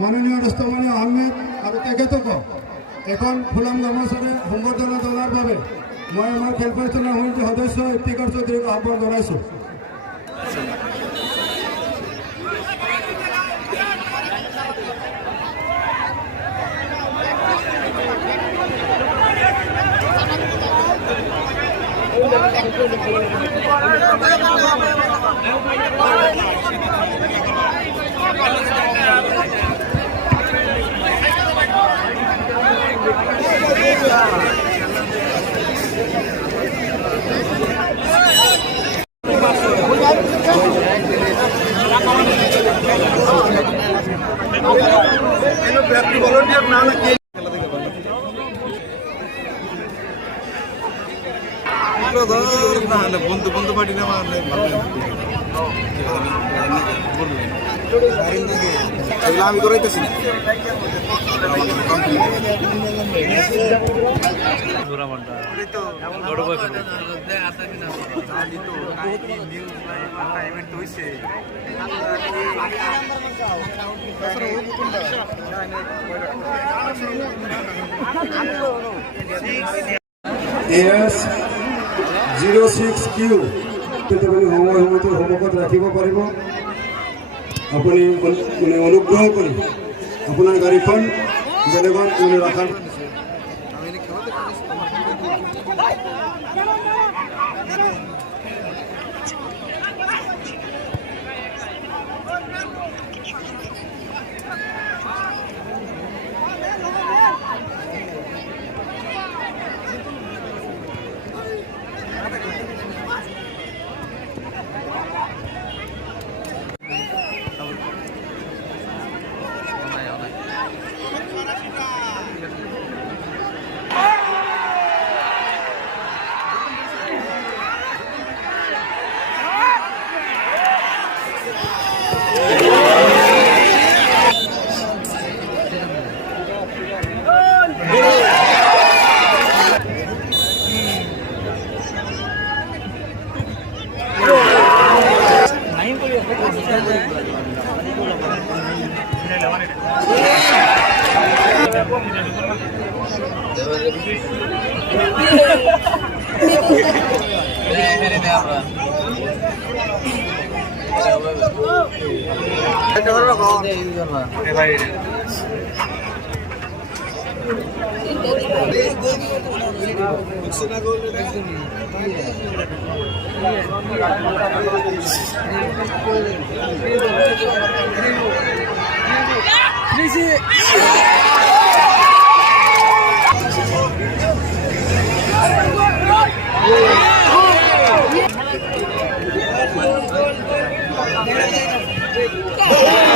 মাননীয় দস্তমানী আহমেদ আৰু তেখেতক এখন ফুলাম গামোচাৰে সম্বৰ্ধনা জনাৰ বাবে মই আমাৰ খেল পৰিচালনা সমিতিৰ সদস্য ইফতিকাৰ চৌধুৰীক আহ্বান জনাইছোঁ। বন্ধু বন্ধু পার্টি না আমি করাইতেছি না06Q সময়মতে হোমৱৰ্কত ৰাখিব পাৰিব। আপুনি অনুগ্ৰহ কৰি আপোনাৰ গাড়ীখন বেলেগত ৰখাৰ Yeah.